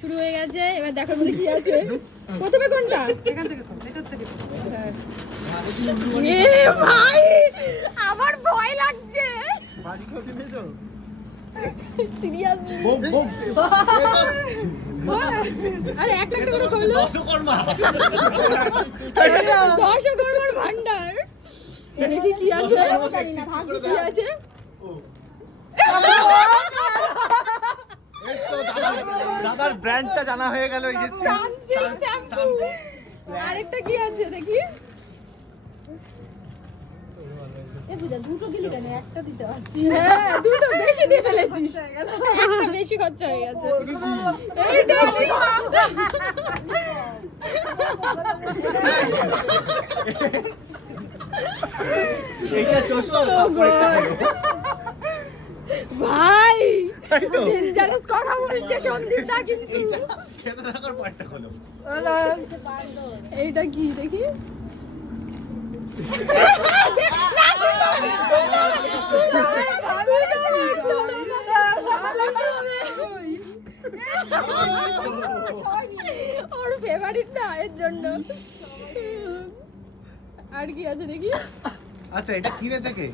শুরু হয়ে গেছে, এবার দেখার মধ্যে কি আছে। প্রথমে কোনটা? এখান থেকে তো, এটার থেকে তো। এ ভাই আমার ভয় লাগছে বাড়ি খোঁজে নেই তো? সিরিয়াসলি। বোম বোম আরে একটা একটা করে খোলো। দশকর্মা দশকর্মার ভান্ডার। দেখি কি আছে, কি আছে। এই তো দাদার ব্র্যান্ডটা জানা হয়ে গেল। এই যে সানসিল্ক শ্যাম্পু। আরেকটা কি আছে দেখি। দুটো দিলি কেন? একটা দিতে পারছি। হ্যাঁ দুটো বেশি দিয়ে ফেলেছিস, একটা বেশি খরচা হয়ে গেছে। এইটা কি? এইটা চশমা ভাই তাই তো ডেঞ্জারাস কথা বলছে সন্দীপ দা কিন্তু। খেতে থাকার পার্টটা খোলো। এইটা কি দেখি। ওর ফেভারিট না এর জন্য। আর কি আছে দেখি। আচ্ছা এটা কিনেছে কে?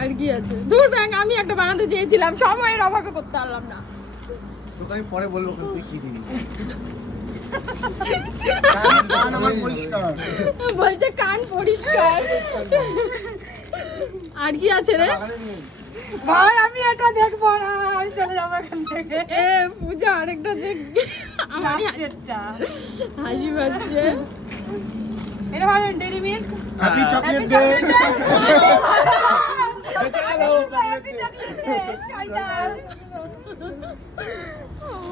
আর কি আছে? দূর ব্যাং, আমি একটা বানাতে চেয়েছিলাম, সময়ের অভাবে করতে পারলাম না। তোকে আমি পরে বলবো তুই কি দিবি। বলছে কান পরিষ্কার। আর কি আছে রে? ভাই আমি এটা দেখবো না, আমি চলে যাবো এখান থেকে। এ পূজা আরেকটা যে আমার লাস্টেরটা। হাসি পাচ্ছে। এটা ভালো Dairy Milk. Happy chocolate day. Happy chocolate day. শয়তান।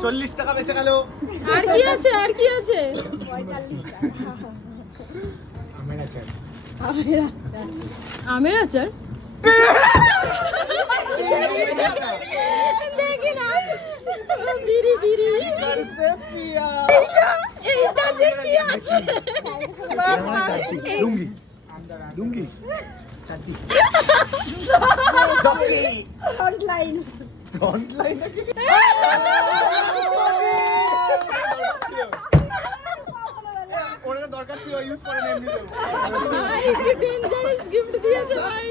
40 টাকা বেঁচে গেল। আর কি আছে? আর কি আছে? আমের আচার। দেখি না। বিড়ি বিড়ি। এইটা যে কি আছে? লুঙ্গি লুঙ্গি ফ্রন্টলাইন। অনলাইন ওটা দরকার ছিল, ইউজ করে না এমনিতে। ভাই কি ডেঞ্জারাস গিফট দিয়েছে ভাই।